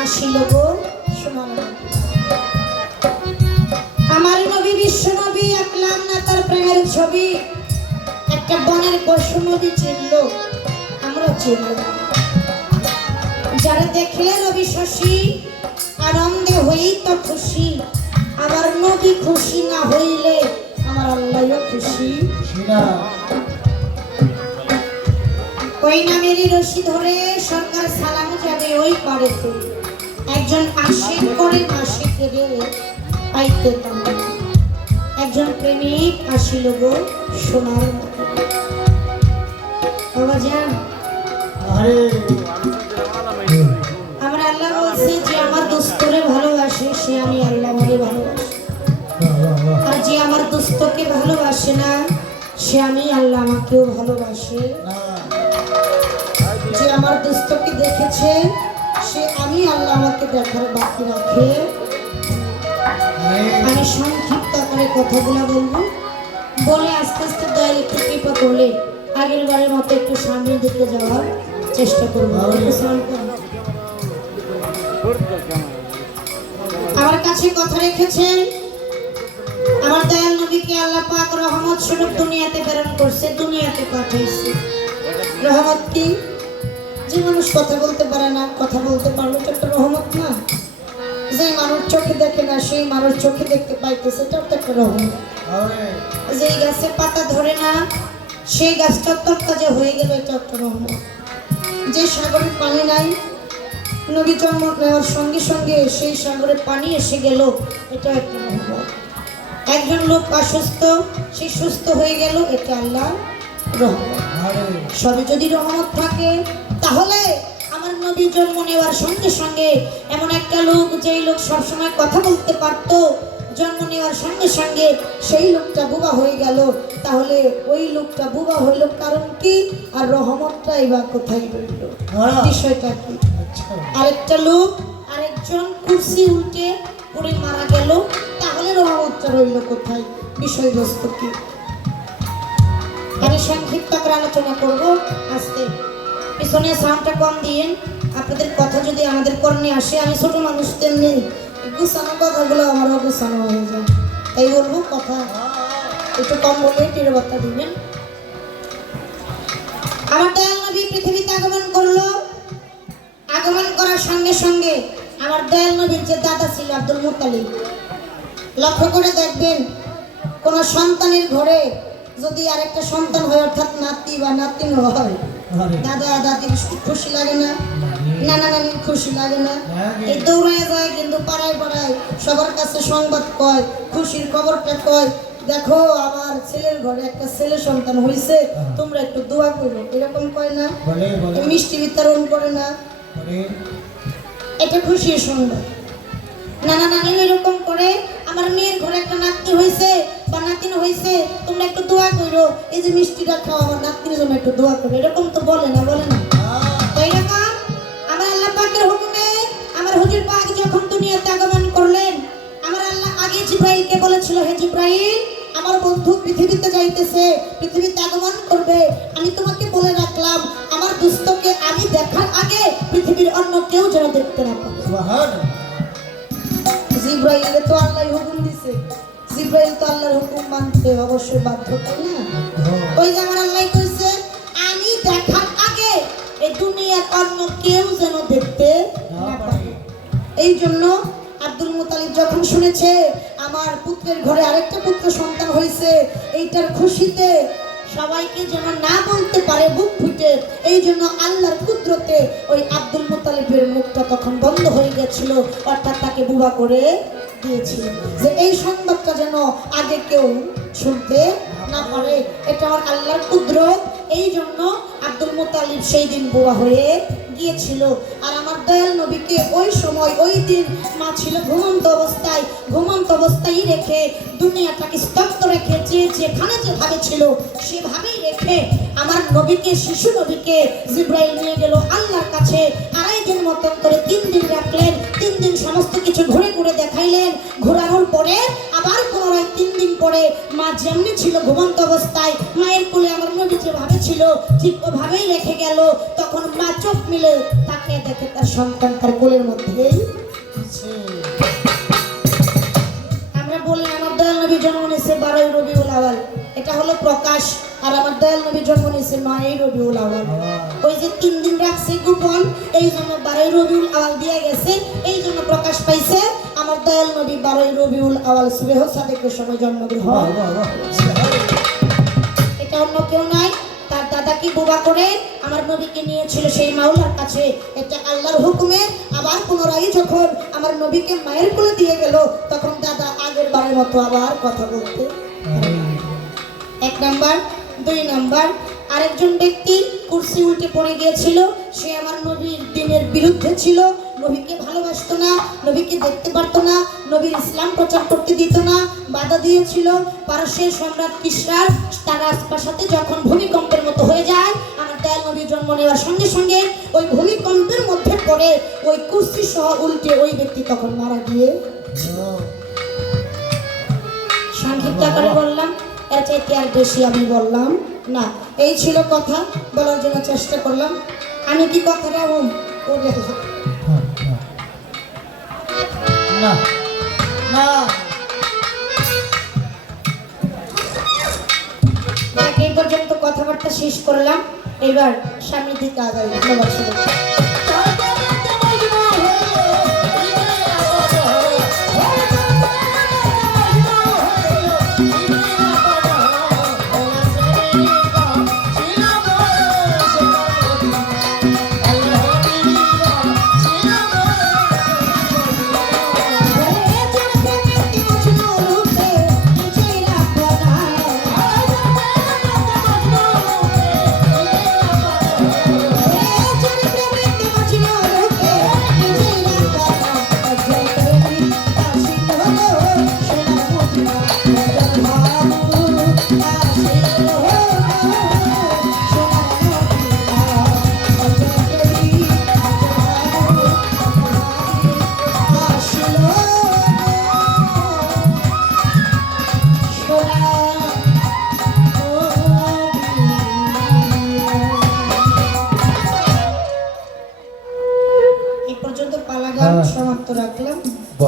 আসিল গো সোনার আমার নবী বিশ্ব নবী আঁকলাম না তার প্রেমের ছবি একটা বনের পশু নদী চিনল আমরা চিনল যারা দেখলে রবি শশী আনন্দে হই তো খুশি আবার নবী খুশি না হইলে আমার আল্লাহও খুশি। ওই নামেরই রশি ধরে সরকার সালাম যাবে ওই পারেতে একজন আশিক করে মাসিক রে পাইতে একজন প্রেমিক আসিল গো সোনার বাবা যান আমার আল্লাহ বলছে যে আমার দোস্তরে ভালোবাসে সে আমি আল্লাহ আমাকে ভালোবাসি। আর যে আমার দোস্তকে ভালোবাসে না সে আমি আল্লাহ আমাকেও ভালোবাসে। যে আমার দোস্তকে দেখেছে আল্লাহ আমাকে দেখার বাকি রাখে। আমি সংক্ষিপ্ত আকারে কথাগুলো বলব। বলে আস্তে আস্তে দয়াল একটু কৃপা করলে আগের বারের মতো একটু সামনের দিকে যাওয়ার চেষ্টা করব। আমার কাছে কথা রেখেছেন, আমার দয়াল নবীকে আল্লাহ পাক রহমত স্বরূপ দুনিয়াতে প্রেরণ করছে, দুনিয়াতে পাঠাইছে রহমত কি? যে মানুষ কথা বলতে পারে না কথা বলতে পারল তো একটা রহমত না। যে মানুষ চোখে দেখে না সেই মানুষ চোখে দেখতে পাইতেছে এটাও তো একটা রহমত। যে গাছে পাতা ধরে না সেই গাছটা তরতাজা হয়ে গেল এটা একটা রহমত। যে সাগরের পানি নাই নদী জন্ম নেওয়ার সঙ্গে সঙ্গে সেই সাগরে পানি এসে গেল এটা একটা রহমত। একজন লোক অসুস্থ সে সুস্থ হয়ে গেল এটা আল্লাহ সবে যদি রহমত থাকে তাহলে আমার নবী জন্ম নেওয়ার সঙ্গে সঙ্গে এমন একটা লোক যেই লোক সবসময় কথা বলতে পারতো জন্ম নেওয়ার সঙ্গে সঙ্গে সেই লোকটা বুবা হয়ে গেল। তাহলে ওই লোকটা বুবা হইল কারণ কি? আর রহমতটাই বা কোথায় রইল? হ্যাঁ। বিষয়টা কি? আচ্ছা, আরেকটা লোক আরেকজন কুর্সি উল্টে পড়ে মারা গেল তাহলে রহমতটা রইল কোথায়? বিষয়বস্তু কি? আমি সংক্ষিপ্ত করে আলোচনা করব। আজকে পিছনে সাউন্ডটা কম দিয়ে আপনাদের কথা যদি আমাদের কর্ণে আসে, আমি ছোট মানুষ তেমনি গুছানো কথাগুলো আমারও গুছানো হয়ে যায়। তাই বলব, কথা একটু কম বলে টিরবার্তা দিবেন আমার দয়াল নবী পৃথিবীতে আগমন করল। আগমন করার সঙ্গে সঙ্গে আমার দয়াল নবীর যে দাদা ছিল আব্দুল মুতালিব লক্ষ্য করে দেখবেন, কোন সন্তানের ঘরে যদি আরেকটা সন্তান হয় অর্থাৎ নাতি বা নাতিন হয় আরে, দাদা দাদির খুশি লাগে না নানা নানির খুশি লাগে না এই দৌড়ায় যায় কিন্তু পাড়ায় পাড়ায় সবার কাছে সংবাদ কয় খুশির খবরটা কয় দেখো আমার ছেলের ঘরে একটা ছেলে সন্তান হয়েছে তোমরা একটু দোয়া করো। এরকম কয় না? মিষ্টি বিতরণ করে না। এটা খুশির সংবাদ। নানা নানি এরকম করে আমার মেয়ের ঘরে একটা নাতি একটু এই যে মিষ্টিটা খাও আমার নাতির জন্য একটু দোয়া করো। এরকম তো বলে না বলে না। আহ, তো এরকম আমার আল্লাহ পাকের হুকুমে আমার হুজুর পাক যখন দুনিয়াতে আগমন করলেন আমার আল্লাহ আগে জিব্রাইলকে বলেছিল হে জিব্রাইল আমার বন্ধু পৃথিবীতে যাইতেছে পৃথিবীতে আগমন করবে। আমি তোমাকে বলে রাখলাম আমার দুস্থকে আমি দেখার আগে পৃথিবীর অন্য কেউ যেন দেখতে না পারে জিব্রাইলে তো আল্লাহ হুকুম দিছে। জিব্রাইল তো আল্লাহর হুকুম মানতে অবশ্যই বাধ্য তাই না? ওই যে আমার আল্লাহ কইছে, আমি দেখার আগে এই দুনিয়ার অন্য কেউ যেন দেখতে এই জন্য আব্দুল মুতালিব যখন শুনেছে, আমার পুত্রের ঘরে আরেকটা পুত্র সন্তান হয়েছে, এইটার খুশিতে সবাইকে যেন না বলতে পারে বুক ফুটে, এই জন্য আল্লাহর কুদরতে ওই আব্দুল মুতালিবের মুখটা তখন বন্ধ হয়ে গেছিল, অর্থাৎ তাকে বুবা করে দিয়েছিল। যে এই সংবাদটা যেন আগে কেউ শুনতে না পারে এটা আমার আল্লাহর কুদরত। এই জন্য আব্দুল মুতালিব সেই দিন বুবা হয়ে গিয়েছিল। আর আমার দয়াল নবীকে ওই সময়, ওই দিন মা ছিল ঘুমন্ত অবস্থায় ঘুমন্ত অবস্থায় রেখে দুনিয়াটাকে স্তব্ধ রেখে যে যেখানে যেভাবে ছিল, সেভাবেই রেখে আমার নবীকে, শিশু নবীকে জিব্রাইল নিয়ে গেল আল্লাহর কাছে। আড়াই দিন মতন করে তিন দিন রাখলেন, তিন দিন সমস্ত কিছু ঘুরে ঘুরে দেখাইলেন। ঘোরানোর পরে আবার পুনরায় তিন দিন পরে মা যেমনি ছিল ঘুমন্ত অবস্থায় মায়ের কোলে আমার নবী যেভাবে ছিল ঠিক ওভাবেই রেখে গেল। তখন মা চোখ মিলে তাকে দেখে তার সন্তান তার কোলের মধ্যেই আমরা বলি আমার দয়াল নবী জন্ম নিয়েছে বারোই রবিউল আওয়াল এটা হলো প্রকাশ আর আমার দয়াল নবী জন্ম নিয়েছে নয়ই রবিউল আওয়াল ওই যে তিন দিন রাখছে গোপন এই জন্য বারোই রবিউল আওয়াল দিয়ে গেছে এই জন্য প্রকাশ পাইছে আমার দয়াল নবী বারোই রবিউল আওয়াল সুবেহ সাদেকের সময় জন্মগ্রহণ। এটা অন্য কেউ নাই তার দাদাকে বোবা করে? আমার নবীকে নিয়েছিল সেই মাওলার কাছে। এটা আল্লাহর হুকুমে। আবার পুনরায় যখন আমার নবীকে মায়ের কোলে দিয়ে গেল তখন দাদা আগের বারের মতো আবার কথা বলতে এক নাম্বার দুই নাম্বার আরেকজন ব্যক্তি কুর্সি উল্টে পড়ে গিয়েছিল সে আমার নবীর দিনের বিরুদ্ধে ছিল। নবীকে ভালোবাসতো না নবীকে দেখতে পারতো না নবীর ইসলাম প্রচার করতে দিত না বাধা দিয়েছিল পারস্যের সম্রাট কিসরার তার রাজপ্রাসাদে যখন ভূমিকম্পের মতো হয়ে যায় আমার দয়াল নবীর জন্ম নেওয়ার সঙ্গে সঙ্গে ওই ভূমিকম্পের মধ্যে পড়ে ওই কুর্সি সহ উল্টে ওই ব্যক্তি তখন মারা গিয়ে সংক্ষিপ্ত আকারে বললাম এর চাইতে আর বেশি আমি বললাম না এই ছিল কথা বলার জন্য চেষ্টা করলাম আমি কি হ্যাঁ, হ্যাঁ। না। না। এই পর্যন্ত কথাবার্তা শেষ করলাম। এবার সামনের দিকে আগাই। ধন্যবাদ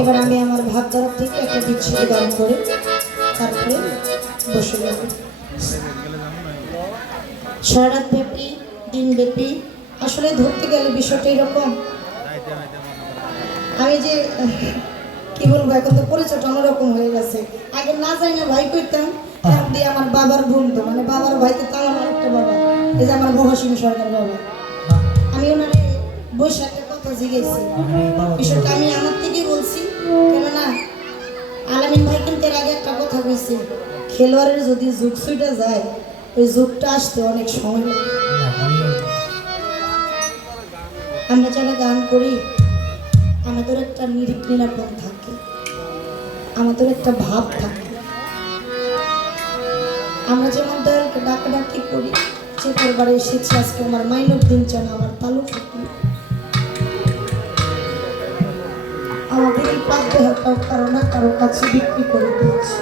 এবার আমি আমার ভাব তরফ থেকে একটা বিচ্ছিন্ন গান করে তারপরে বসে যাব সারারাত ব্যাপী দিন ব্যাপী। আসলে ধরতে গেলে বিষয়টা এরকম। আমি যে কি বলব এখন তো পরিচয়টা অন্যরকম হয়ে গেছে। আগে না জানি না ভাই করতাম দিয়ে আমার বাবার বন্ধু মানে বাবার ভাইতে তো আমার একটা বাবা। এই যে আমার মহাসিং সরকার বাবা। আমি ওনারে বৈশাখের জিগেছি বিষয়টা আমি আমার বলছি, কেননা আলামিন ভাই কিন্তু আগে একটা কথা কইছে, খেলোয়াড়ের যদি যুগ সুইটা যায়, ওই যুগটা আসতে অনেক সময় লাগে। আমরা যারা গান করি, আমাদের একটা নিরাপদ থাকে, আমাদের একটা ভাব থাকে। আমরা যেমন দয়ালকে ডাকাডাকি করি, যে দরবারে এসেছি আজকে আমার মাইনুর দিন চান আমার তালু আমাদের এই পাদ্য কারও না কারও কাছে বিক্রি করে দিয়েছি।